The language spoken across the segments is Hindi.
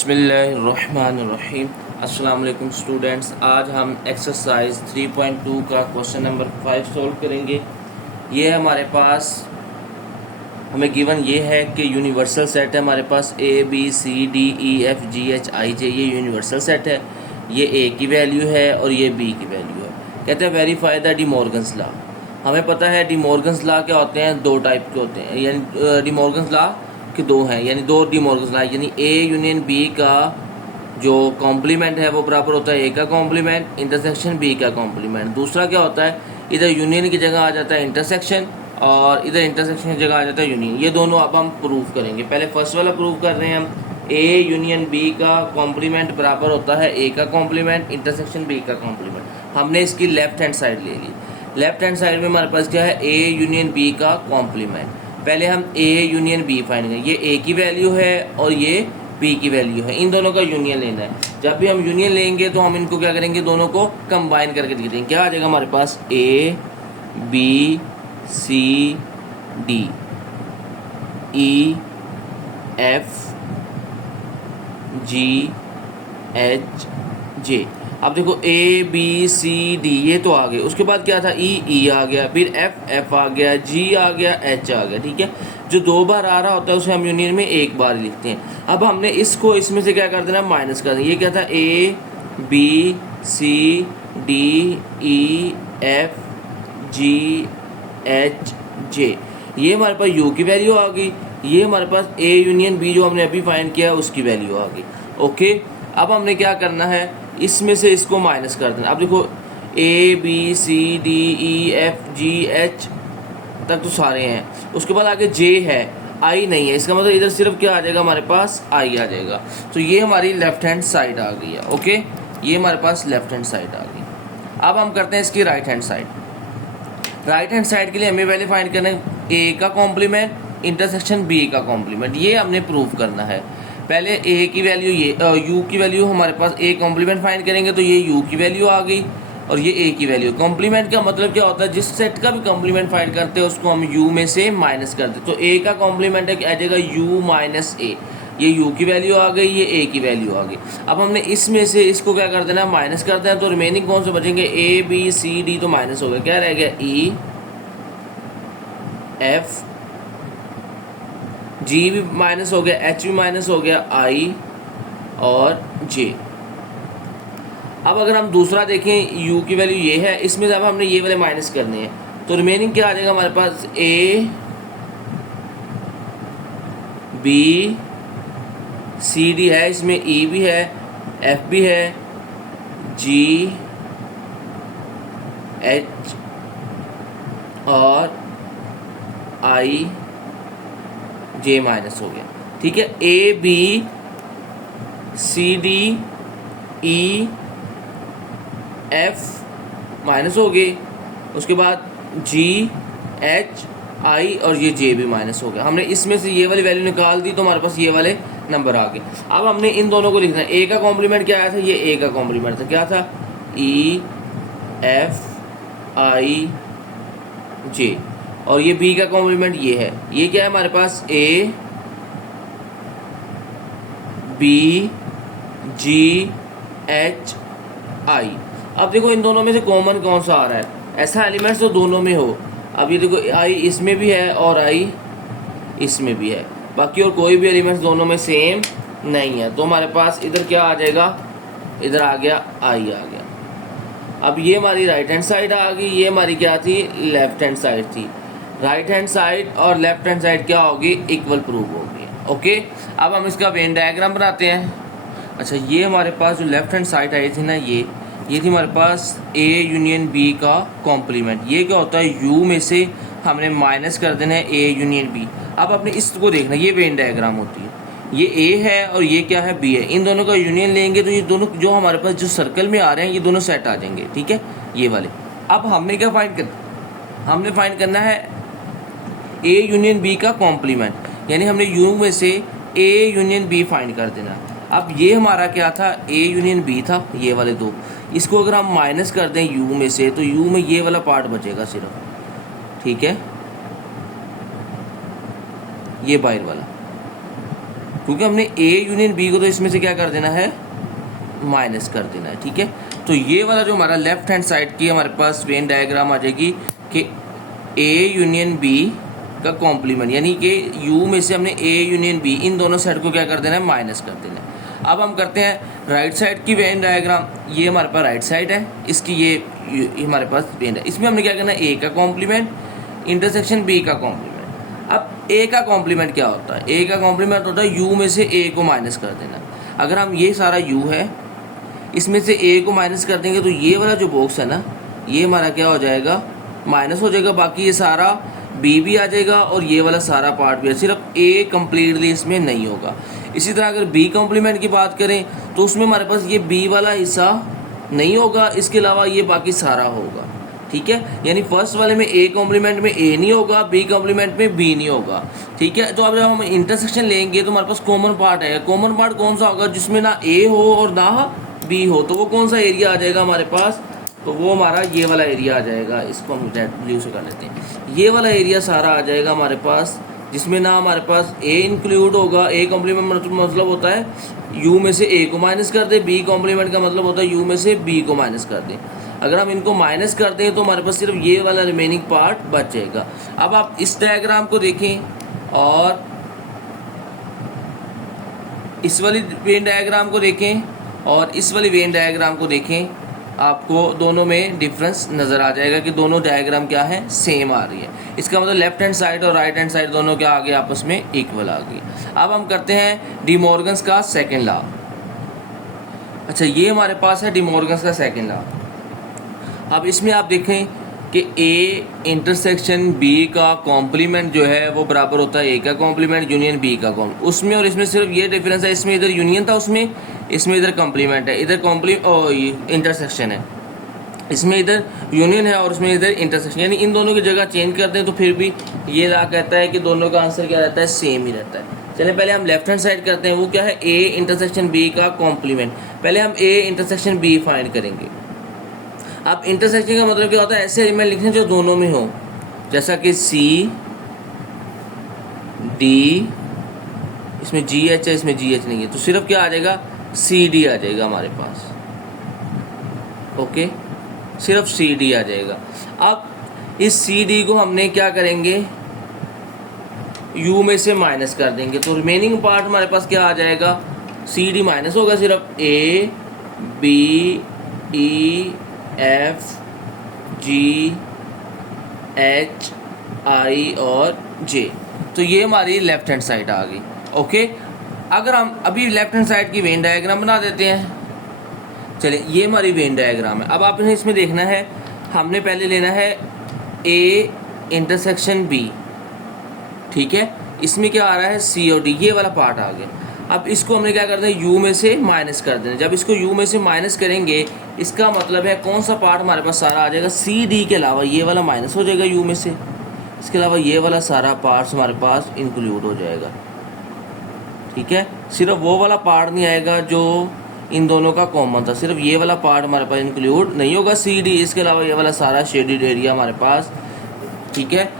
बिस्मिल्लाहिर्रहमानिर्रहीम। अस्सलाम वालेकुम स्टूडेंट्स, आज हम एक्सरसाइज 3.2 का क्वेश्चन नंबर 5 सोल्व करेंगे। ये हमारे पास हमें गिवन ये है कि यूनिवर्सल सेट है हमारे पास ABCDEFGHIJ, ये यूनिवर्सल सेट है। ये ए की वैल्यू है और ये बी की वैल्यू है। कहते हैं verify the D Morgan's law. हमें पता है डी मॉर्गन्स लॉ क्या होते हैं, दो टाइप के होते हैं, यानी डी मॉर्गन्स लॉ के दो हैं, यानी दो डी मॉर्गन्स लॉ, यानी ए यूनियन बी का जो कॉम्प्लीमेंट है वो बराबर होता है ए का कॉम्प्लीमेंट इंटरसेक्शन बी का कॉम्प्लीमेंट। दूसरा क्या होता है, इधर यूनियन की जगह आ जाता है इंटरसेक्शन और इधर इंटरसेक्शन की जगह आ जाता है यूनियन। ये दोनों अब हम प्रूव करेंगे। पहले फर्स्ट वाला प्रूव कर रहे हैं हम। ए यूनियन बी का कॉम्प्लीमेंट बराबर होता है ए का कॉम्प्लीमेंट इंटरसेक्शन बी का कॉम्प्लीमेंट। हमने इसकी लेफ्ट हैंड साइड ले ली। लेफ्ट हैंड साइड में हमारे पास क्या है, ए यूनियन बी का कॉम्प्लीमेंट। पहले हम ए यूनियन बी फाइंड करेंगे। ये ए की वैल्यू है और ये बी की वैल्यू है, इन दोनों का यूनियन लेना है। जब भी हम यूनियन लेंगे तो हम इनको क्या करेंगे, दोनों को कंबाइन करके लिख देंगे। क्या आ जाएगा हमारे पास, A B C D E F G H J. अब देखो ए बी सी डी ये तो आ गए, उसके बाद क्या था, ई आ गया, फिर एफ आ गया, जी आ गया, एच आ गया। ठीक है, जो दो बार आ रहा होता है उसे हम यूनियन में एक बार लिखते हैं। अब हमने इसको इसमें से क्या कर देना, माइनस कर देना। ये क्या था, A B C D E F G H J, ये हमारे पास यू की वैल्यू आ गई। ये हमारे पास ए यूनियन बी जो हमने अभी फाइंड किया उसकी वैल्यू आ गई। ओके, अब हमने क्या करना है, इसमें से इसको माइनस कर देना। अब देखो A B C D E F G H तक तो सारे हैं, उसके बाद आगे जे है, आई नहीं है, इसका मतलब इधर सिर्फ क्या आ जाएगा, हमारे पास आई आ जाएगा। तो ये हमारी लेफ्ट हैंड साइड आ गई है। ओके, ये हमारे पास लेफ्ट हैंड साइड आ गई। अब हम करते हैं इसकी right hand side. Right hand side के लिए हमें पहले फाइंड करना है ए का कॉम्प्लीमेंट इंटरसेक्शन बी का कॉम्प्लीमेंट। ये हमने प्रूव करना है। पहले ए की वैल्यू, ये यू की वैल्यू हमारे पास, ए कॉम्प्लीमेंट फाइंड करेंगे तो ये यू की वैल्यू आ गई और ये ए की वैल्यू। कॉम्प्लीमेंट का मतलब क्या होता है, जिस सेट का भी कॉम्प्लीमेंट फाइंड करते हैं उसको हम यू में से माइनस करते हैं। तो ए का कॉम्प्लीमेंट आ जाएगा यू माइनस ए, ये यू की वैल्यू आ गई, ये ए की वैल्यू आ गई। अब हमने इसमें से इसको क्या कर देना, माइनस कर देना। तो रिमेनिंग कौन से बचेंगे, ए बी सी डी तो माइनस हो गया, क्या रह गया, ई एफ जी भी माइनस हो गया, एच भी माइनस हो गया, आई और जे। अब अगर हम दूसरा देखें, यू की वैल्यू ये है, इसमें से अब हमने ये वाले माइनस करने हैं। तो रिमेनिंग क्या आ जाएगा हमारे पास, ए बी सी डी है, इसमें ई भी है, एफ भी है, जी एच और आई जे माइनस हो गया। ठीक है, A B C D E F minus हो गए, उसके बाद जी एच आई और ये जे भी माइनस हो गया। हमने इसमें से ये वाली वैल्यू निकाल दी तो हमारे पास ये वाले नंबर आ गए। अब हमने इन दोनों को लिखना है। ए का कॉम्प्लीमेंट क्या आया था, ये ए का कॉम्प्लीमेंट था, क्या था, ई एफ आई जे, और ये बी का कॉम्प्लीमेंट ये है, ये क्या है हमारे पास, ए बी जी एच आई। अब देखो इन दोनों में से कॉमन कौन सा आ रहा है, ऐसा एलिमेंट्स तो दोनों में हो। अब ये देखो आई इसमें भी है और आई इसमें भी है, बाकी और कोई भी एलिमेंट्स दोनों में सेम नहीं है। तो हमारे पास इधर क्या आ जाएगा, इधर आ गया आई आ गया। अब ये हमारी राइट हैंड साइड आ गई, ये हमारी क्या थी, लेफ्ट हैंड साइड थी। राइट हैंड साइड और लेफ्ट हैंड साइड क्या होगी, इक्वल प्रूव होगी। ओके, अब हम इसका वेन डायग्राम बनाते हैं। अच्छा, ये हमारे पास जो लेफ्ट हैंड साइड आई थी ना, ये थी हमारे पास ए यूनियन बी का कॉम्प्लीमेंट। ये क्या होता है, यू में से हमने माइनस कर देना है ए यूनियन बी। अब अपने इसको देखना, ये वेन डायग्राम होती है, ये ए है और ये क्या है, बी है। इन दोनों का यूनियन लेंगे तो ये दोनों जो हमारे पास जो सर्कल में आ रहे हैं ये दोनों सेट आ जाएंगे। ठीक है, ये वाले। अब हमने क्या फाइंड करना, हमने फाइंड करना है ए यूनियन बी का कॉम्प्लीमेंट, यानी हमने यू में से ए यूनियन बी फाइंड कर देना। अब ये हमारा क्या था, ए यूनियन बी था, ये वाले दो। इसको अगर हम माइनस कर दें यू में से तो यू में ये वाला पार्ट बचेगा सिर्फ। ठीक है, ये बाहर वाला। क्योंकि हमने ए यूनियन बी को तो इसमें से क्या कर देना है, माइनस कर देना है। ठीक है, तो ये वाला जो हमारा लेफ्ट हैंड साइड की हमारे पास वेन डायग्राम आ जाएगी कि ए यूनियन बी का कॉम्प्लीमेंट, यानी कि यू में से हमने ए यूनियन बी इन दोनों साइड को क्या कर देना है, माइनस कर देना है। अब हम करते हैं राइट साइड की वेन डायग्राम। ये हमारे पास राइट साइड है, इसकी ये हमारे पास वेन है। इसमें हमने क्या करना है, ए का कॉम्प्लीमेंट इंटरसेक्शन बी का कॉम्प्लीमेंट। अब ए का कॉम्प्लीमेंट क्या होता है, ए का कॉम्प्लीमेंट होता है यू में से ए को माइनस कर देना। अगर हम ये सारा यू है इसमें से ए को माइनस कर देंगे तो ये वाला जो बॉक्स है ना, ये हमारा क्या हो जाएगा, माइनस हो जाएगा। बाकी ये सारा बी भी आ जाएगा और ये वाला सारा पार्ट भी है, सिर्फ ए कम्प्लीटली इसमें नहीं होगा। इसी तरह अगर बी कॉम्प्लीमेंट की बात करें तो उसमें हमारे पास ये बी वाला हिस्सा नहीं होगा, इसके अलावा ये बाकी सारा होगा। ठीक है, यानी फर्स्ट वाले में ए कॉम्प्लीमेंट में ए नहीं होगा, बी कॉम्प्लीमेंट में बी नहीं होगा। ठीक है, तो अब जब हम इंटरसेक्शन लेंगे तो हमारे पास कॉमन पार्ट है। कॉमन पार्ट कौन सा होगा, जिसमें ना ए हो और ना बी हो, तो वो कौन सा एरिया आ जाएगा हमारे पास, तो वो हमारा ये वाला एरिया आ जाएगा। इसको हम रेड ब्लू से कर लेते हैं। ये वाला एरिया सारा आ जाएगा हमारे पास, जिसमें ना हमारे पास ए इंक्लूड होगा। ए कॉम्प्लीमेंट मतलब होता है यू में से ए को माइनस कर दे, बी कॉम्प्लीमेंट का मतलब होता है यू में से बी को माइनस कर दे। अगर हम इनको माइनस कर दें तो हमारे पास सिर्फ ये वाला रिमेनिंग पार्ट बच जाएगा। अब आप इस डायग्राम को देखें और इस वाली वेन डायग्राम को देखें और इस वाली वेन डायग्राम को देखें, आपको दोनों में डिफरेंस नज़र आ जाएगा कि दोनों डायग्राम क्या है, सेम आ रही है। इसका मतलब लेफ्ट हैंड साइड और राइट हैंड साइड दोनों क्या आ गए, आपस में इक्वल आ गई। अब हम करते हैं डी मॉर्गन्स का सेकेंड लॉ। अच्छा, ये हमारे पास है डी मॉर्गन्स का सेकेंड लॉ। अब इसमें आप देखें कि ए इंटरसेक्शन बी का कॉम्प्लीमेंट जो है वो बराबर होता है ए का कॉम्प्लीमेंट यूनियन बी का कॉम्प्लीमेंट। उसमें और इसमें सिर्फ ये डिफरेंस है, इसमें इधर यूनियन था, उसमें इसमें इधर कॉम्प्लीमेंट है, इधर इंटरसेक्शन है। इसमें इधर यूनियन है और उसमें इधर इंटरसेक्शन, यानी इन दोनों की जगह चेंज करते हैं तो फिर भी ये ला कहता है कि दोनों का आंसर क्या रहता है, सेम ही रहता है। चलिए पहले हम लेफ्ट हैंड साइड करते हैं, वो क्या है, ए इंटरसेक्शन बी का कॉम्प्लीमेंट। पहले हम ए इंटरसेक्शन बी फाइंड करेंगे। अब इंटरसेक्शन का मतलब क्या होता है, ऐसे एलिमेंट लिखने जो दोनों में हो, जैसा कि सी डी, इसमें जी एच है, इसमें जी एच नहीं है, तो सिर्फ क्या आ जाएगा, सी डी आ जाएगा हमारे पास। ओके, सिर्फ सी डी आ जाएगा। अब इस सी डी को हमने क्या करेंगे, यू में से माइनस कर देंगे, तो रिमेनिंग पार्ट हमारे पास क्या आ जाएगा, सी डी माइनस होगा, सिर्फ A B E F G H I और जे। तो ये हमारी लेफ्ट हैंड साइड आ गई। ओके, अगर हम अभी लेफ्ट हैंड साइड की वेन डायग्राम बना देते हैं। चलिए, ये हमारी वेन डायग्राम है। अब आपने इसमें देखना है, हमने पहले लेना है ए इंटरसेक्शन बी। ठीक है, इसमें क्या आ रहा है, सी और डी, ये वाला पार्ट आ गया। अब इसको हमने क्या करना है, यू में से माइनस कर देना। जब इसको यू में से माइनस करेंगे, इसका मतलब है कौन सा पार्ट हमारे पास सारा आ जाएगा, सी डी के अलावा ये वाला माइनस हो जाएगा यू में से, इसके अलावा ये वाला सारा पार्ट्स हमारे पास इंक्लूड हो जाएगा। ठीक है, सिर्फ वो वाला पार्ट नहीं आएगा जो इन दोनों का कॉमन था, सिर्फ ये वाला पार्ट हमारे पास इंक्लूड नहीं होगा सी डी, इसके अलावा ये वाला सारा शेडेड एरिया हमारे पास, ठीक है,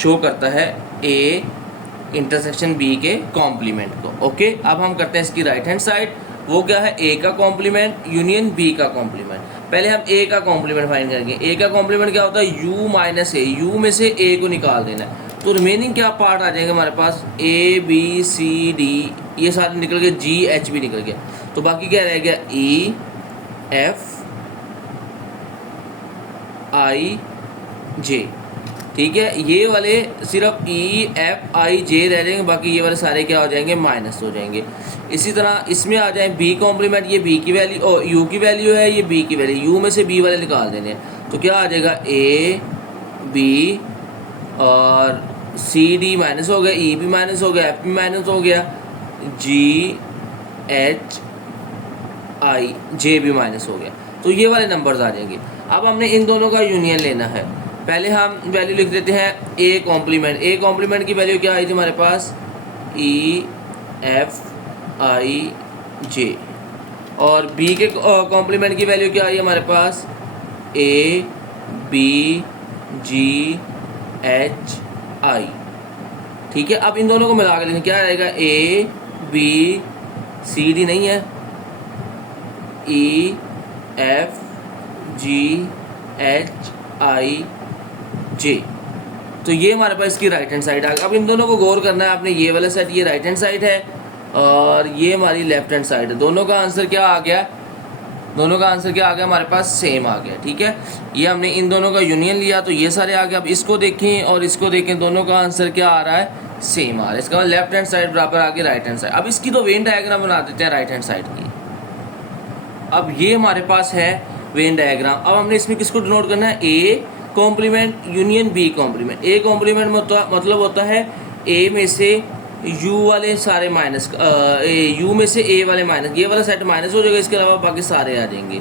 शो करता है ए इंटरसेक्शन बी के कॉम्प्लीमेंट को। ओके, अब हम करते हैं इसकी राइट हैंड साइड, वो क्या है, ए का कॉम्प्लीमेंट यूनियन बी का कॉम्प्लीमेंट। पहले हम ए का कॉम्प्लीमेंट फाइंड करेंगे। ए का कॉम्प्लीमेंट क्या होता है, यू माइनस ए, यू में से ए को निकाल देना है, तो रिमेनिंग क्या पार्ट आ जाएंगे हमारे पास, ए बी सी डी, ये सारे निकल गए, जी एच भी निकल गया, तो बाकी क्या रह गया, ई एफ आई जे। ठीक है, ये वाले सिर्फ ई एफ आई जे रह जाएंगे, बाकी ये वाले सारे क्या हो जाएंगे, माइनस हो जाएंगे। इसी तरह इसमें आ जाए बी कॉम्प्लीमेंट, ये बी की वैल्यू और यू की वैल्यू है, ये बी की वैल्यू, यू में से बी वाले निकाल देने हैं, तो क्या आ जाएगा, ए बी और सी डी माइनस हो गया, ई भी माइनस हो गया, एफ भी माइनस हो गया, जी एच आई जे भी माइनस हो गया, तो ये वाले नंबर्स आ जाएंगे। अब हमने इन दोनों का यूनियन लेना है। पहले हम वैल्यू लिख देते हैं ए कॉम्प्लीमेंट। ए कॉम्प्लीमेंट की वैल्यू क्या आई थी हमारे पास, ई एफ आई जे, और बी के कॉम्प्लीमेंट की वैल्यू क्या आई हमारे पास, ए बी जी एच आई। ठीक है, अब इन दोनों को मिला के लिखें, क्या रहेगा, ए बी सी डी नहीं है, ई एफ जी एच आई जे, तो ये हमारे पास इसकी राइट हैंड साइड आ गई। अब इन दोनों को गौर करना है आपने, ये वाला सेट ये राइट हैंड साइड है और ये हमारी लेफ्ट हैंड साइड है। दोनों का आंसर क्या आ गया, दोनों का आंसर क्या आ गया हमारे पास, सेम आ गया। ठीक है, ये हमने इन दोनों का यूनियन लिया तो ये सारे आ गए। अब इसको देखें और इसको देखें, दोनों का आंसर क्या आ रहा है, सेम आ रहा है। इसका मतलब लेफ्ट हैंड साइड बराबर आ गया राइट हैंड साइड। अब इसकी तो वेन डायग्राम बना देते हैं राइट हैंड साइड की। अब ये हमारे पास है वेन डायग्राम। अब हमने इसमें किसको डिनोट करना है, A complement union B complement. A complement मतलब होता है ए में से यू वाले सारे माइनस, यू में से ए वाले माइनस, ये वाला सेट माइनस हो जाएगा, इसके अलावा बाकी सारे आ जाएंगे।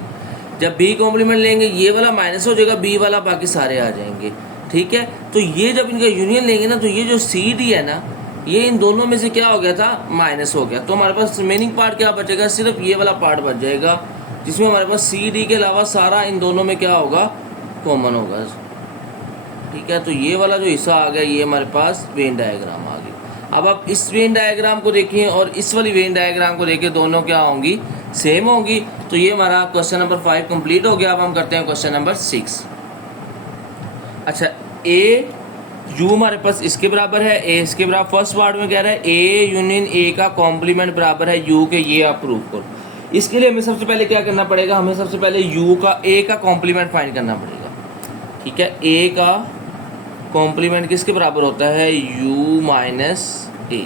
जब बी कॉम्प्लीमेंट लेंगे ये वाला माइनस हो जाएगा, बी वाला बाकी सारे आ जाएंगे। ठीक है, तो ये जब इनका यूनियन लेंगे ना, तो ये जो सी डी है ना, ये इन दोनों में से क्या हो गया था, माइनस हो गया। तो हमारे पास रिमेनिंग पार्ट क्या बचेगा, सिर्फ ये वाला पार्ट बच जाएगा, जिसमें हमारे पास सी डी के अलावा सारा इन दोनों में क्या होगा, कॉमन होगा। ठीक है, तो ये वाला जो हिस्सा आ गया ये हमारे पास वेन डायग्राम आ गई। अब आप इस वेन डायग्राम को देखें और इस वाली वेन डायग्राम को देखें, दोनों क्या होंगी, सेम होंगी। तो ये हमारा क्वेश्चन नंबर 5 कंप्लीट हो गया। अब हम करते हैं क्वेश्चन नंबर 6। अच्छा, ए यू हमारे पास इसके बराबर है, ए इसके बराबर। फर्स्ट पार्ट में कह रहा है ए यूनियन ए का कॉम्प्लीमेंट बराबर है यू के, ये आप प्रूव करो। इसके लिए हमें सबसे पहले क्या करना पड़ेगा, हमें सबसे पहले यू का ए का कॉम्प्लीमेंट फाइंड करना पड़ेगा। ठीक है, ए का कॉम्प्लीमेंट किसके बराबर होता है, u माइनस ए।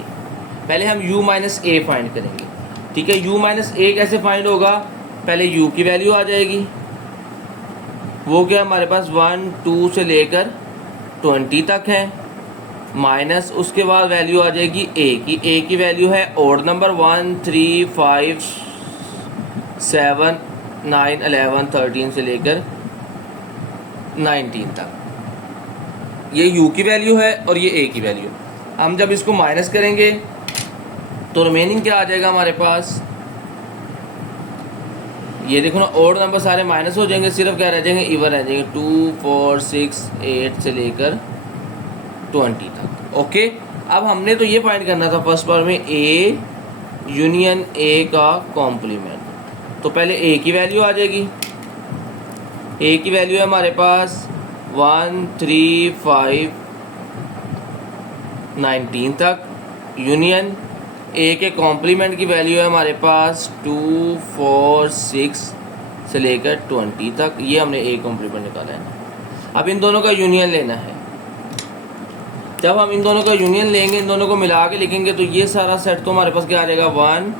पहले हम u माइनस ए फाइंड करेंगे। ठीक है, u माइनस ए कैसे फाइंड होगा, पहले u की वैल्यू आ जाएगी, वो क्या हमारे पास 1 2 से लेकर 20 तक है, माइनस उसके बाद वैल्यू आ जाएगी a की वैल्यू है ऑड नंबर 1 3 5 7 9 11 13 से लेकर 19 तक, ये u की वैल्यू है और ये a की वैल्यू। हम जब इसको माइनस करेंगे तो रिमेनिंग क्या आ जाएगा हमारे पास, ये देखो ना, ऑड नंबर सारे माइनस हो जाएंगे, सिर्फ क्या रह जाएंगे, इवन रह जाएंगे 2 4 6 8 से लेकर 20 तक। ओके, अब हमने तो ये फाइंड करना था फर्स्ट पार्ट में a यूनियन a का कॉम्प्लीमेंट। तो पहले a की वैल्यू आ जाएगी, a की वैल्यू है हमारे पास 1 3 5 19 तक, यूनियन a के कॉम्प्लीमेंट की वैल्यू है हमारे पास 2 4 6 से लेकर 20 तक। ये हमने a कॉम्प्लीमेंट निकाला है। अब इन दोनों का यूनियन लेना है। जब हम इन दोनों का यूनियन लेंगे, इन दोनों को मिला के लिखेंगे, तो ये सारा सेट तो हमारे पास क्या आ जाएगा, 1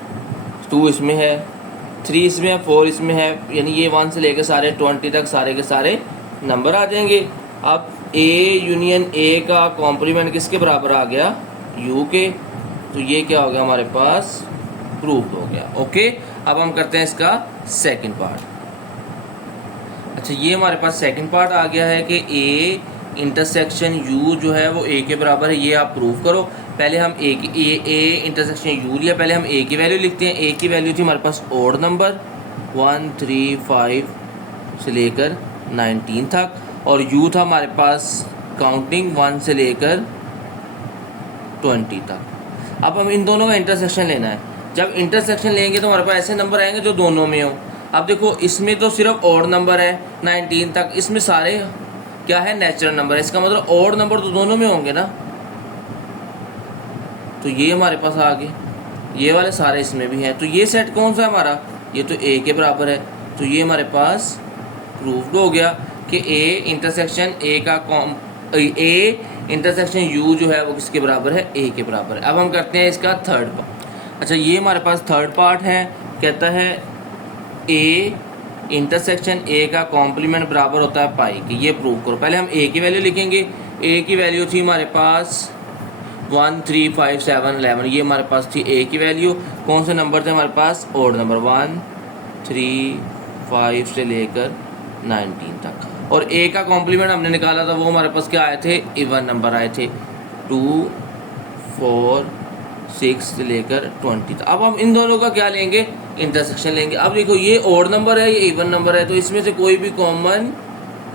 2 इसमें है, 3 इसमें है, 4 इसमें है, यानी ये 1 से लेकर सारे 20 तक सारे के सारे नंबर आ जाएंगे। अब a यूनियन a का कॉम्प्लीमेंट किसके बराबर आ गया, u के, तो ये क्या हो गया हमारे पास, प्रूफ हो गया। ओके, अब हम करते हैं इसका सेकंड पार्ट। अच्छा, ये हमारे पास सेकंड पार्ट आ गया है कि a इंटरसेक्शन u जो है वो a के बराबर है, ये आप प्रूफ करो। पहले हम a इंटरसेक्शन u लिया, पहले हम a की वैल्यू लिखते हैं। a की वैल्यू थी हमारे पास ऑड नंबर 1 3 5 से लेकर 19 तक, और u था हमारे पास काउंटिंग 1 से लेकर 20 तक। अब हम इन दोनों का इंटरसेक्शन लेना है। जब इंटरसेक्शन लेंगे तो हमारे पास ऐसे नंबर आएंगे जो दोनों में हो। अब देखो, इसमें तो सिर्फ ऑड नंबर है 19 तक, इसमें सारे क्या है, नेचुरल नंबर है। इसका मतलब ऑड नंबर तो दोनों में होंगे ना, तो ये हमारे पास आ गए, ये वाले सारे इसमें भी हैं। तो ये सेट कौन सा है हमारा, ये तो a के बराबर है। तो ये हमारे पास प्रूव्ड हो गया कि a इंटरसेक्शन u जो है वो किसके बराबर है, a के बराबर है। अब हम करते हैं इसका थर्ड पार्ट। अच्छा, ये हमारे पास थर्ड पार्ट है, कहता है a इंटरसेक्शन a का कॉम्प्लीमेंट बराबर होता है पाई के, ये प्रूव करो। पहले हम a की वैल्यू लिखेंगे। a की वैल्यू थी हमारे पास 1 3 5 7 11, ये हमारे पास थी a की वैल्यू। कौन से नंबर थे हमारे पास, ऑड नंबर 1 3 5 से लेकर 19 तक, और a का कॉम्प्लीमेंट हमने निकाला था, वो हमारे पास क्या आए थे, इवन नंबर आए थे 2 4 6 से लेकर 20 तक। अब हम इन दोनों का क्या लेंगे, इंटरसेक्शन लेंगे। अब देखो, ये ऑड नंबर है, ये इवन नंबर है, तो इसमें से कोई भी कॉमन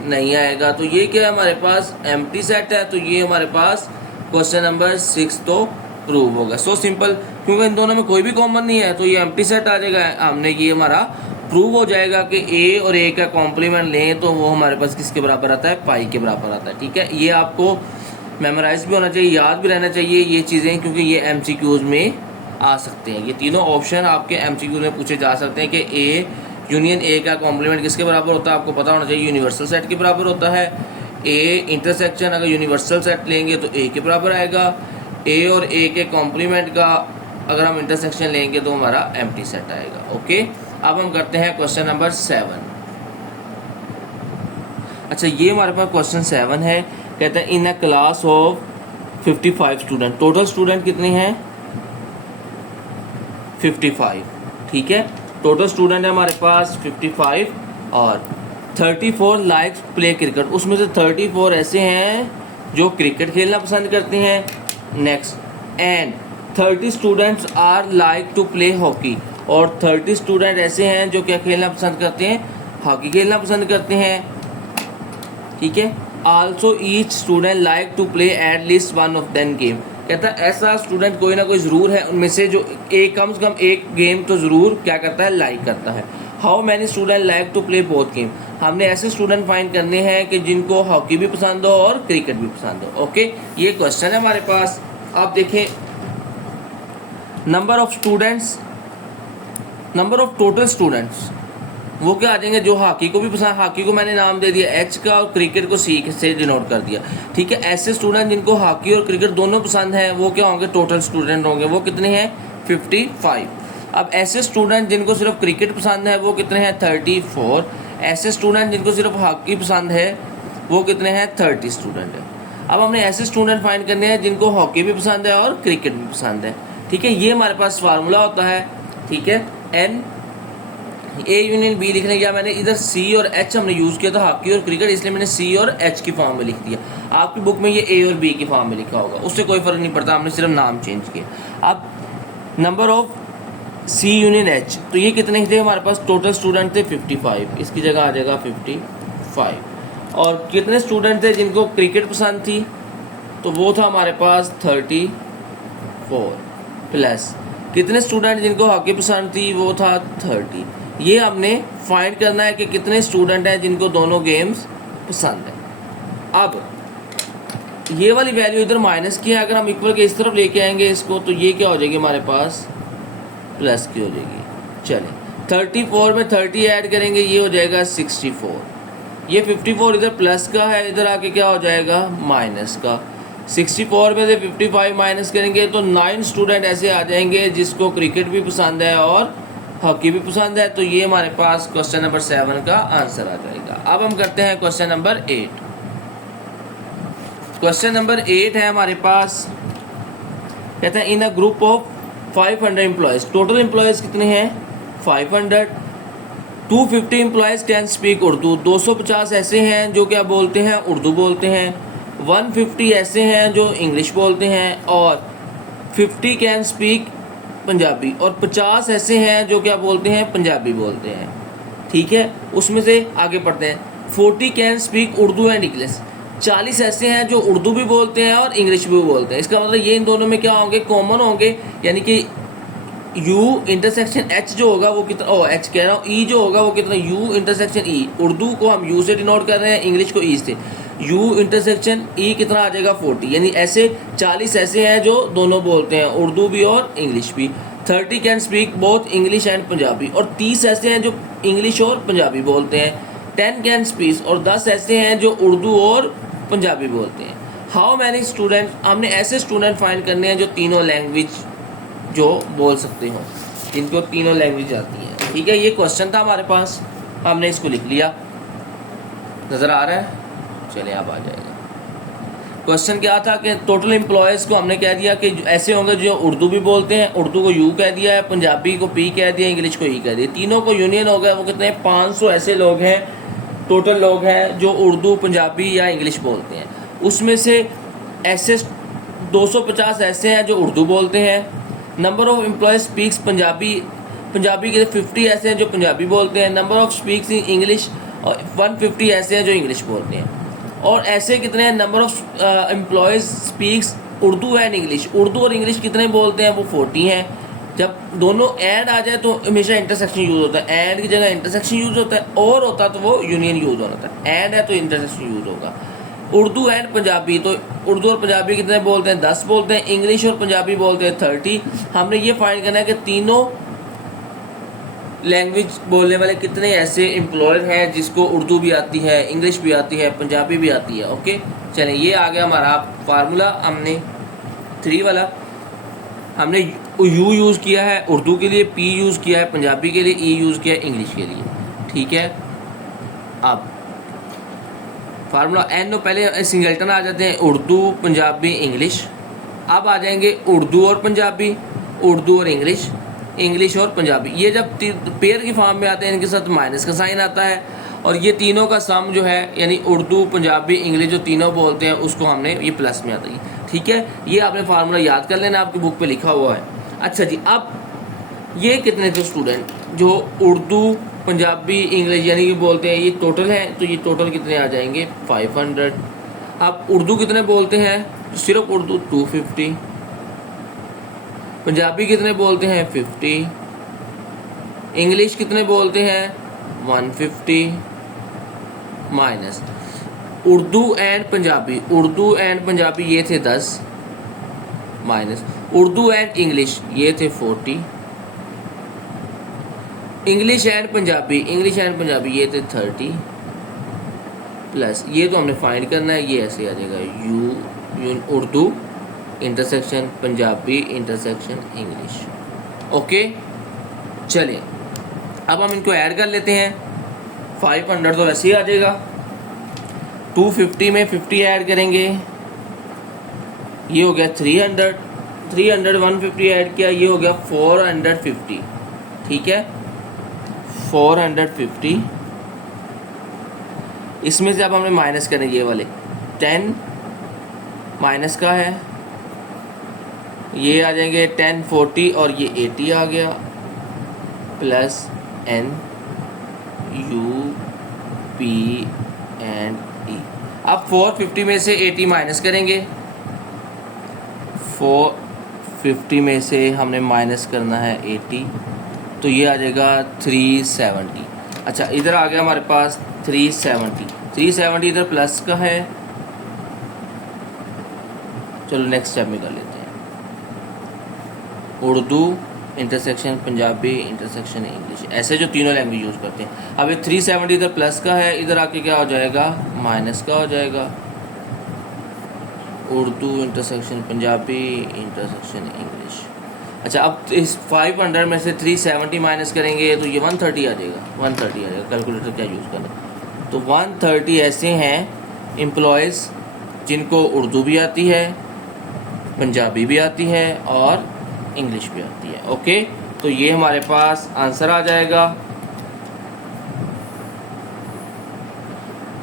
नहीं आएगा। तो ये क्या है हमारे पास, एम्प्टी सेट है। तो ये हमारे पास क्वेश्चन नंबर 6 तो प्रूव होगा। सो सिंपल, क्योंकि इन दोनों में कोई भी कॉमन नहीं है, तो ये एम्प्टी सेट आ जाएगा। हमने ये हमारा प्रूव हो जाएगा कि ए और ए का कॉम्प्लीमेंट लें तो वो हमारे पास किसके बराबर आता है, पाई के बराबर आता है। ठीक है, ये आपको मेमोराइज भी होना चाहिए, याद भी रहना चाहिए ये चीज़ें, क्योंकि ये एमसीक्यूज में आ सकते हैं। ये तीनों ऑप्शन आपके एमसीक्यू में पूछे जा सकते हैं कि ए यूनियन ए का कॉम्प्लीमेंट किसके बराबर होता है, आपको पता होना चाहिए यूनिवर्सल सेट के बराबर होता है। ए इंटरसेक्शन अगर यूनिवर्सल सेट लेंगे तो ए के बराबर आएगा। ए और ए के कॉम्प्लीमेंट का अगर हम इंटरसेक्शन लेंगे तो हमारा एम्प्टी सेट आएगा। ओके, अब हम करते हैं क्वेश्चन नंबर 7। अच्छा, ये हमारे पास क्वेश्चन 7 है। कहते हैं in a class of 55 student, total student कितने हैं, 55। ठीक है, टोटल स्टूडेंट है हमारे पास 55 और 34 लाइक्स प्ले क्रिकेट, उसमें से 34 ऐसे हैं जो क्रिकेट खेलना पसंद करते हैं। Next, and 30 students are like to play hockey, और 30 स्टूडेंट ऐसे हैं जो क्या खेलना पसंद करते हैं, हॉकी खेलना पसंद करते हैं। ठीक है, also each student like to play at least one of them game. कहता है ऐसा स्टूडेंट कोई ना कोई ज़रूर है उनमें से जो एक कम से कम एक गेम तो ज़रूर क्या करता है, लाइक करता है। How many student like to play both game, हमने ऐसे स्टूडेंट फाइंड करने हैं कि जिनको हॉकी भी पसंद हो और क्रिकेट भी पसंद हो। ओके, ये क्वेश्चन है हमारे पास। आप देखें, number of students, number of total students वो क्या आ जाएंगे, जो हॉकी को भी पसंद, हॉकी को मैंने नाम दे दिया एच का और क्रिकेट को सी से डिनोट कर दिया। ठीक है, ऐसे स्टूडेंट जिनको हॉकी और क्रिकेट दोनों पसंद है वो क्या होंगे, टोटल स्टूडेंट होंगे। वो कितने हैं, 55। अब ऐसे स्टूडेंट जिनको सिर्फ क्रिकेट पसंद है वो कितने हैं, 34। ऐसे स्टूडेंट जिनको सिर्फ हॉकी पसंद है वो कितने हैं, 30 स्टूडेंट है। अब हमने ऐसे स्टूडेंट फाइंड करने हैं जिनको हॉकी भी पसंद है और क्रिकेट भी पसंद है। ठीक है, ये हमारे पास फार्मूला होता है। ठीक है, एन ए यूनियन बी लिखने गया मैंने, इधर सी और एच हमने यूज़ किया था हॉकी और क्रिकेट, इसलिए मैंने सी और एच की फॉर्म में लिख दिया। आपकी बुक में ये ए और बी की फॉर्म में लिखा होगा, उससे कोई फ़र्क नहीं पड़ता, हमने सिर्फ नाम चेंज किया। अब number of C union H, तो ये कितने थे हमारे पास, टोटल स्टूडेंट थे 55, इसकी जगह आ जाएगा 55। और कितने स्टूडेंट थे जिनको क्रिकेट पसंद थी, तो वो था हमारे पास 34, प्लस कितने स्टूडेंट जिनको हॉकी पसंद थी वो था 30। ये हमने फाइंड करना है कि कितने स्टूडेंट हैं जिनको दोनों गेम्स पसंद है। अब ये वाली वैल्यू इधर माइनस की है, अगर हम इक्वल के इस तरफ लेके आएंगे इसको तो ये क्या हो जाएगी हमारे पास, प्लस की हो जाएगी। चलें, 34 में 30 ऐड करेंगे, ये हो जाएगा 64। ये 54 इधर प्लस का है, इधर आके क्या हो जाएगा, माइनस का। 64 में से 55 माइनस करेंगे तो 9 स्टूडेंट ऐसे आ जाएंगे जिसको क्रिकेट भी पसंद है और हॉकी भी पसंद है। तो ये हमारे पास क्वेश्चन नंबर 7 का आंसर आ जाएगा। अब हम करते हैं क्वेश्चन नंबर 8। क्वेश्चन नंबर 8 है हमारे पास, कहते हैं in a group of 500 employees, total employees कितने हैं, 500। 250 एम्प्लॉयज़ कैन स्पीक उर्दू, 250 ऐसे हैं जो क्या बोलते हैं, उर्दू बोलते हैं। 150 ऐसे हैं जो इंग्लिश बोलते हैं, और 50 कैन स्पीक पंजाबी, और 50 ऐसे हैं जो क्या बोलते हैं, पंजाबी बोलते हैं। ठीक है, उसमें से आगे पढ़ते हैं। 40 can speak Urdu and English, 40 ऐसे हैं जो उर्दू भी बोलते हैं और इंग्लिश भी बोलते हैं। इसका मतलब ये इन दोनों में क्या होंगे, कॉमन होंगे, यानी कि U इंटरसेक्शन H जो होगा वो कितना, H कह रहा हूँ, E जो होगा वो कितना, U इंटरसेक्शन E, उर्दू को हम U से डिनोट कर रहे हैं, इंग्लिश को E से। U इंटरसेक्शन E कितना आ जाएगा, 40, यानी ऐसे 40 ऐसे हैं जो दोनों बोलते हैं, उर्दू भी और इंग्लिश भी। 30 can speak both English and Punjabi, और 30 ऐसे हैं जो इंग्लिश और पंजाबी बोलते हैं। 10 कैन स्पीक, और 10 ऐसे हैं जो उर्दू और पंजाबी बोलते हैं। हाउ मैनी स्टूडेंट, हमने ऐसे स्टूडेंट फाइंड करने हैं जो तीनों लैंग्वेज जो बोल सकते हो, जिनको तीनों लैंग्वेज आती हैं। ठीक है, ये क्वेश्चन था हमारे पास, हमने इसको लिख लिया, नज़र आ रहा है। चलिए अब आ जाएगा। क्वेश्चन क्या था कि टोटल एम्प्लॉयज़ को हमने कह दिया कि ऐसे होंगे जो उर्दू भी बोलते हैं, उर्दू को यू कह दिया है, पंजाबी को पी कह दिया, इंग्लिश को ई कह दिया, तीनों को यूनियन हो गया। वो कितने, 500 ऐसे लोग हैं, टोटल लोग हैं जो उर्दू, पंजाबी या इंग्लिश बोलते हैं। उसमें से ऐसे 250 ऐसे हैं जो उर्दू बोलते हैं। Number of employees speaks Punjabi, Punjabi के 50 ऐसे हैं जो पंजाबी बोलते हैं। Number of speaks in English, और 150 ऐसे हैं जो इंग्लिश बोलते हैं। और ऐसे कितने हैं, number of employees speaks Urdu and English, Urdu और इंग्लिश कितने बोलते हैं, वो 40 हैं। जब दोनों एंड आ जाए तो हमेशा इंटरसेक्शन यूज़ होता है, एंड की जगह इंटरसेक्शन यूज़ होता है, और होता तो वो यूनियन यूज़ होता है। एंड है तो इंटरसेक्शन यूज़ होगा। उर्दू एंड पंजाबी, तो उर्दू और पंजाबी कितने बोलते हैं, 10 बोलते हैं। इंग्लिश और पंजाबी बोलते हैं 30। हमने ये फाइंड करना है कि तीनों लैंग्वेज बोलने वाले कितने ऐसे एम्प्लॉयर हैं जिसको उर्दू भी आती है, इंग्लिश भी आती है, पंजाबी भी आती है। ओके, चलें, ये आ गया हमारा फार्मूला। हमने 3 वाला, हमने यू यूज़ किया है उर्दू के लिए, पी यूज़ किया है पंजाबी के लिए, ई यूज़ किया है इंग्लिश के लिए। ठीक है, अब फार्मूला एन नो पहले सिंगल्टन आ जाते हैं, उर्दू पंजाबी इंग्लिश। अब आ जाएंगे उर्दू और पंजाबी, उर्दू और इंग्लिश, इंग्लिश और पंजाबी। ये जब पेयर की फॉर्म में आते हैं इनके साथ माइनस का साइन आता है, और ये तीनों का सम जो है यानी उर्दू पंजाबी इंग्लिश जो तीनों बोलते हैं उसको हमने ये प्लस में आता है। ठीक है, ये आपने फार्मूला याद कर लेना, आपकी बुक पे लिखा हुआ है। अच्छा जी, अब ये कितने थे स्टूडेंट जो उर्दू पंजाबी इंग्लिश यानी कि बोलते हैं, ये टोटल है, तो ये टोटल कितने आ जाएंगे 500। अब उर्दू कितने बोलते हैं, सिर्फ उर्दू 250, पंजाबी कितने बोलते हैं 50, इंग्लिश कितने बोलते हैं 150, minus Urdu and Punjabi, Urdu and Punjabi ये थे 10, माइनस उर्दू एंड इंग्लिश ये थे 40, English and Punjabi, English and Punjabi ये थे 30, प्लस ये तो हमने फाइंड करना है, ये ऐसे आ जाएगा you Urdu intersection Punjabi intersection English. Okay, चलिए अब हम इनको ऐड कर लेते हैं। 500 तो वैसे ही आ जाएगा, 250 में 50 ऐड करेंगे, ये हो गया 300, 300 150 ऐड किया, ये हो गया 450। ठीक है, 450, इसमें से अब हमने माइनस करेंगे, ये वाले 10 माइनस का है, ये आ जाएंगे 10 40 और ये 80 आ गया, plus N U P and E. अब 450 में से 80 माइनस करेंगे, 450 में से हमने माइनस करना है 80, तो ये आ जाएगा 370। अच्छा, इधर आ गया हमारे पास 370, 370 इधर प्लस का है। चलो नेक्स्ट स्टेप में कर लेते हैं, Urdu intersection Punjabi intersection English, ऐसे जो तीनों लैंग्वेज यूज़ करते हैं। अब ये 370 इधर प्लस का है, इधर आके क्या हो जाएगा माइनस का हो जाएगा, Urdu intersection Punjabi intersection English. अच्छा, अब इस 500 में से 370 माइनस करेंगे तो ये 130 आ जाएगा, 130 आ जाएगा। कैलकुलेटर क्या यूज़ करें, तो 130 ऐसे हैं एम्प्लॉयज़ जिनको उर्दू भी आती है, पंजाबी भी आती है और इंग्लिश भी आती है। ओके, तो ये हमारे पास आंसर आ जाएगा।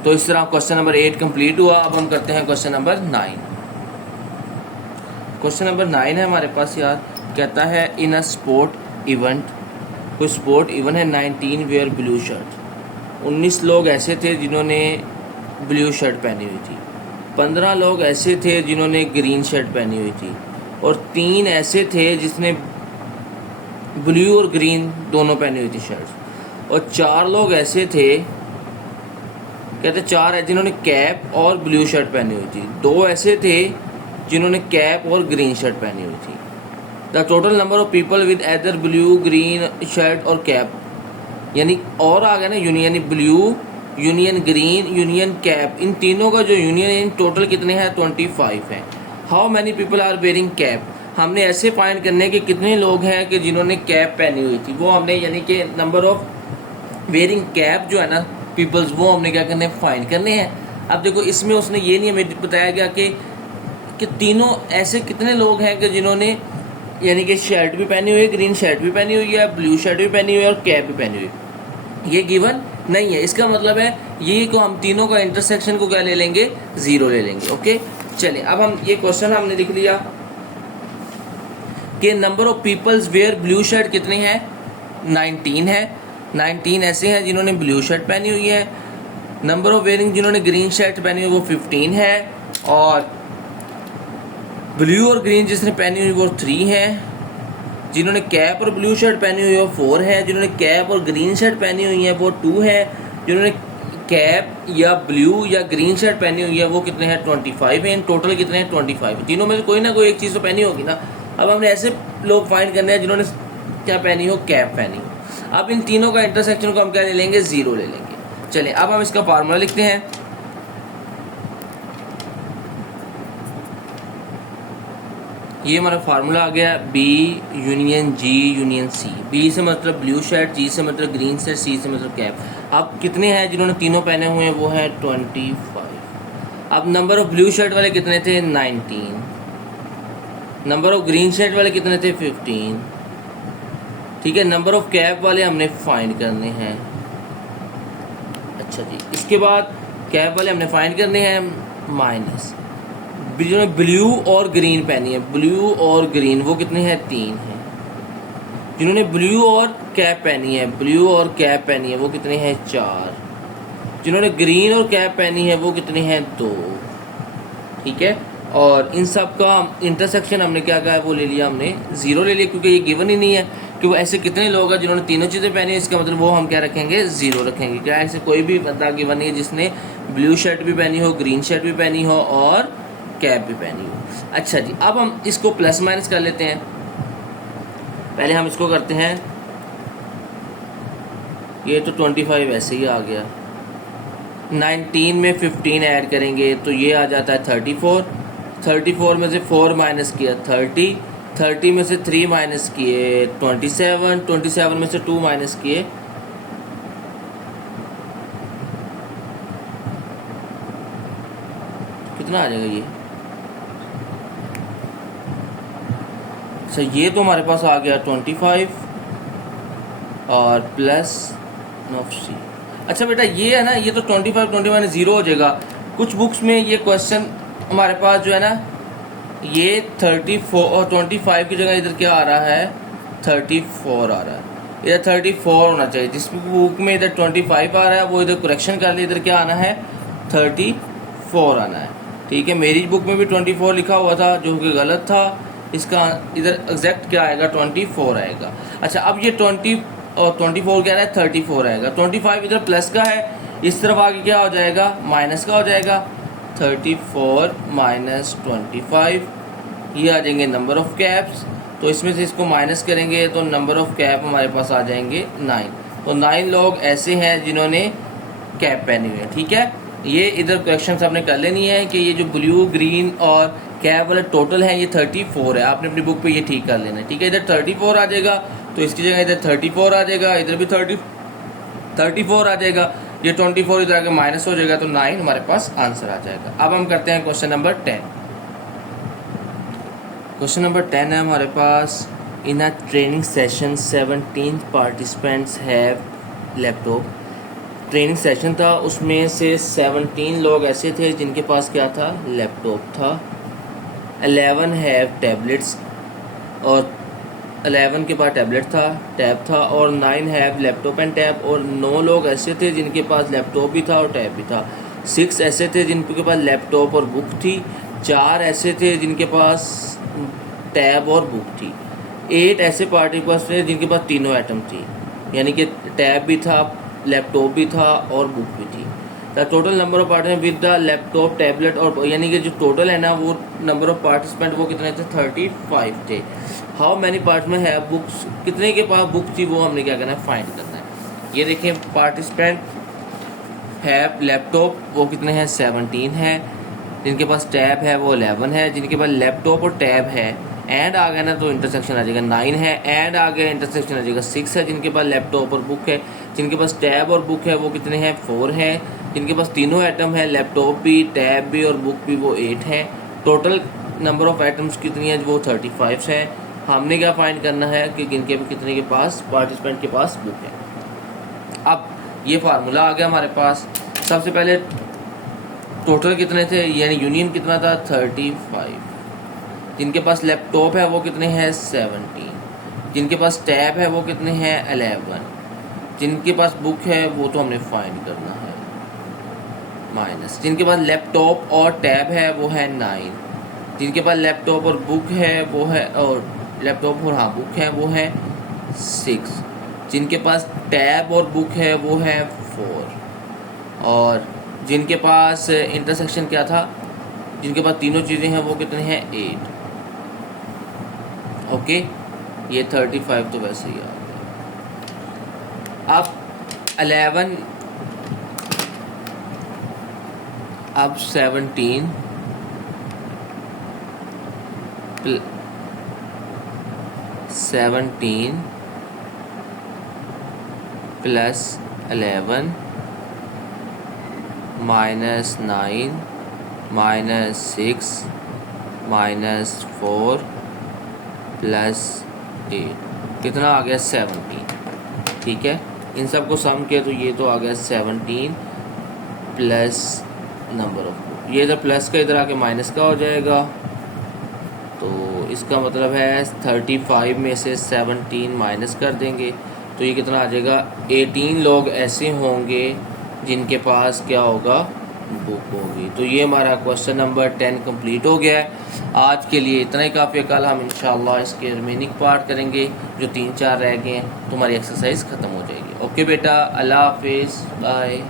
तो इस तरह क्वेश्चन नंबर 8 कंप्लीट हुआ। अब हम करते हैं क्वेश्चन नंबर 9। क्वेश्चन नंबर 9 है हमारे पास यार, कहता है इन अ स्पोर्ट इवेंट, कोई स्पोर्ट इवेंट है, 19 वेयर ब्लू शर्ट, 19 लोग ऐसे थे जिन्होंने ब्लू शर्ट पहनी हुई थी, 15 लोग ऐसे थे जिन्होंने ग्रीन शर्ट पहनी हुई थी, और 3 ऐसे थे जिसने ब्लू और ग्रीन दोनों पहनी हुई थी शर्ट्स, और 4 लोग ऐसे थे, कहते 4 है जिन्होंने कैप और ब्लू शर्ट पहनी हुई थी, 2 ऐसे थे जिन्होंने कैप और ग्रीन शर्ट पहनी हुई थी। The total number of people with either blue green shirt और कैप, यानी और आ गया ना यूनियन, यानी blue union green union cap, इन तीनों का जो यूनियन इन टोटल कितने हैं 25 हैं। How many people are wearing cap, हमने ऐसे फाइंड करने के कितने लोग हैं कि जिन्होंने कैप पहनी हुई थी, वो हमने यानी कि नंबर ऑफ वेयरिंग कैप जो है ना पीपल्स, वो हमने क्या करने फाइंड करने हैं। अब देखो इसमें उसने ये नहीं हमें बताया गया कि तीनों ऐसे कितने लोग हैं कि जिन्होंने यानी कि शर्ट भी पहनी हुई है, ग्रीन शर्ट भी पहनी हुई है, ब्लू शर्ट भी पहनी हुई है और कैप भी पहनी हुई है, ये गिवन नहीं है। इसका मतलब है ये को हम तीनों का इंटरसेक्शन को क्या ले लेंगे 0 ले लेंगे। ओके, चलिए अब हम ये क्वेश्चन हमने लिख लिया कि number of peoples wear blue shirt कितने हैं 19 है, 19 ऐसे हैं जिन्होंने ब्लू शर्ट पहनी हुई है, नंबर ऑफ वेयरिंग जिन्होंने ग्रीन शर्ट पहनी हुई वो 15 है, और ब्लू और ग्रीन जिसने पहनी हुई वो 3 है, जिन्होंने कैप और ब्लू शर्ट पहनी हुई है वो 4 है, जिन्होंने कैप और ग्रीन शर्ट पहनी हुई है वो 2 है, जिन्होंने कैप या ब्लू या ग्रीन शर्ट पहनी हुई है वो कितने हैं 25 हैं। इन टोटल कितने हैं 25। तीनों में से कोई ना कोई एक चीज़ तो पहनी होगी ना। अब हमने ऐसे लोग फाइंड करने हैं जिन्होंने क्या पहनी हो, कैप पहनी हो। अब इन तीनों का इंटरसेक्शन को हम क्या ले लेंगे, 0 ले लेंगे। चलिए अब हम इसका फार्मूला लिखते हैं। ये हमारा फार्मूला आ गया B union G union C। B से मतलब ब्लू शर्ट, G से मतलब ग्रीन शर्ट, C से मतलब कैप। अब कितने हैं जिन्होंने तीनों पहने हुए हैं, वो है 25। अब नंबर ऑफ ब्लू शर्ट वाले कितने थे, 19। नंबर ऑफ ग्रीन शर्ट वाले कितने थे, 15। ठीक है, नंबर ऑफ कैप वाले हमने फाइंड करने हैं। अच्छा जी, इसके बाद कैप वाले हमने फाइंड करने हैं माइनस। जिन्होंने ब्लू और ग्रीन पहनी है, ब्लू और ग्रीन वो कितने हैं, 3 हैं। जिन्होंने ब्लू और कैप पहनी है, ब्लू और कैप पहनी है वो कितने हैं, 4। जिन्होंने ग्रीन और कैप पहनी है वो कितने हैं, 2। ठीक है, और इन सब का इंटरसेक्शन हमने क्या कहा है, वो ले लिया हमने 0 ले लिया, क्योंकि ये गिवन ही नहीं है कि वो ऐसे कितने लोग हैं जिन्होंने तीनों चीज़ें पहनी है। इसका मतलब वो हम क्या रखेंगे, 0 रखेंगे। क्या ऐसे कोई भी बंदा गिवन नहीं है जिसने ब्लू शर्ट भी पहनी हो, ग्रीन शर्ट भी पहनी हो और कैप भी पहनी हो। अच्छा जी, अब हम इसको प्लस माइनस कर लेते हैं। पहले हम इसको करते हैं, ये तो 25 ऐसे ही आ गया। 19 में 15 ऐड करेंगे तो ये आ जाता है 34। 34 में से 4 माइनस किया 30। 30 में से 3 माइनस किए 27। 27 में से 2 माइनस किए कितना आ जाएगा ये। ये तो हमारे पास आ गया 25 और प्लस सी। अच्छा बेटा ये है ना, ये तो 25 0 हो जाएगा। कुछ बुक्स में ये क्वेश्चन हमारे पास जो है ना, ये 34 और 25 की जगह इधर क्या आ रहा है, 34 आ रहा है। इधर 34 होना चाहिए। जिस बुक में इधर 25 आ रहा है वो इधर करेक्शन कर ले, इधर क्या आना है, 34 आना है। ठीक है, मेरी बुक में भी 24 लिखा हुआ था जो कि गलत था। इसका इधर एग्जैक्ट क्या आएगा, 24 आएगा। अच्छा, अब ये 20 और 24 क्या है, 34 आएगा। 25 इधर प्लस का है, इस तरफ आगे क्या हो जाएगा, माइनस का हो जाएगा। 34 माइनस 25, ये आ जाएंगे नंबर ऑफ कैप्स। तो इसमें से इसको माइनस करेंगे तो नंबर ऑफ कैप हमारे पास आ जाएंगे 9। तो 9 लोग ऐसे हैं जिन्होंने कैप पहनी हुई है। ठीक है, ये इधर क्वेश्चन आपने कर लेनी है कि ये जो ब्लू ग्रीन और कैप वाला टोटल है ये 34 है। आपने अपनी बुक पे ये ठीक कर लेना है। ठीक है, इधर 34 आ जाएगा तो इसकी जगह इधर 34 आ जाएगा, इधर भी 34 आ जाएगा। ये 24 इधर आगे माइनस हो जाएगा तो 9 हमारे पास आंसर आ जाएगा। अब हम करते हैं क्वेश्चन नंबर 10। क्वेश्चन नंबर 10 है हमारे पास, in a training session 17 participants have laptop. Training session था, उसमें से 17 लोग ऐसे थे जिनके पास क्या था, लैपटॉप था। 11 हैव टैबलेट्स, और 11 के पास टैबलेट था, टैब था। और 9 हैव लैपटॉप एंड टैब, और 9 लोग ऐसे थे जिनके पास लैपटॉप भी था और टैब भी था। 6 ऐसे थे जिनके पास लैपटॉप और बुक थी। 4 ऐसे थे जिनके पास टैब और बुक थी। 8 ऐसे पार्टिसिपेंट्स थे जिनके पास तीनों आइटम थी, यानी कि टैब भी था, लैपटॉप भी था और बुक भी थी। The total number of participant with the laptop tablet, और यानी कि जो टोटल है ना वो नंबर ऑफ पार्टिसिपेंट वो कितने थे, 35 थे। हाउ मैनी पार्टिसिपेंट है बुक्स, कितने के पास बुक थी वो हमने क्या करना है, फाइंड करना है। ये देखें, पार्टिसिपेंट है लैपटॉप वो कितने हैं, 17 है। जिनके पास टैब है वो 11 है। जिनके पास लैपटॉप और टैब है, एंड आ गया ना तो इंटरसेक्शन आ जाएगा 9 है, एंड आ गया इंटरसेक्शन आ जाएगा 6 है। जिनके पास लैपटॉप और बुक है, जिनके पास टैब और बुक है वो कितने हैं, 4 है। जिनके पास तीनों आइटम है, लैपटॉप भी, टैब भी और बुक भी, वो 8 है। टोटल नंबर ऑफ आइटम्स कितनी है, वो 35 है। हमने क्या फाइंड करना है कि किनके कितने के पास, पार्टिसिपेंट के पास बुक है। अब ये फार्मूला आ गया हमारे पास। सबसे पहले टोटल कितने थे, यानी यूनियन कितना था, 35। जिनके पास लैपटॉप है वो कितने हैं, 17। जिनके पास टैब है वो कितने हैं, 11। जिनके पास बुक है वो तो हमने फाइंड करना है, माइनस। जिनके पास लैपटॉप और टैब है वो है 9। जिनके पास लैपटॉप और बुक है वो है, और लैपटॉप और हाँ बुक है वो है 6। जिनके पास टैब और बुक है वो है 4। और जिनके पास इंटरसेक्शन क्या था, जिनके पास तीनों चीज़ें हैं वो कितने हैं 8। ओके, ये 35 तो वैसे ही आ गया। अब 11, अब 17 plus 11 minus 9 minus 6 minus 4 plus 8 कितना आ गया 17। ठीक है, इन सब को सम किया तो ये तो आ गया 17 प्लस नंबर ऑफ, ये इधर प्लस का इधर आके माइनस का हो जाएगा। तो इसका मतलब है 35 में से 17 माइनस कर देंगे तो ये कितना आ जाएगा 18 लोग ऐसे होंगे जिनके पास क्या होगा बुक होगी। तो ये हमारा क्वेश्चन नंबर 10 कंप्लीट हो गया है। आज के लिए इतना ही काफ़ी है, कल हम इंशाल्लाह इसके रिमेनिंग पार्ट करेंगे, जो 3-4 रह गए हैं, तुम्हारी एक्सरसाइज ख़त्म हो जाएगी। ओके बेटा, अल्लाह हाफिज़, बाय।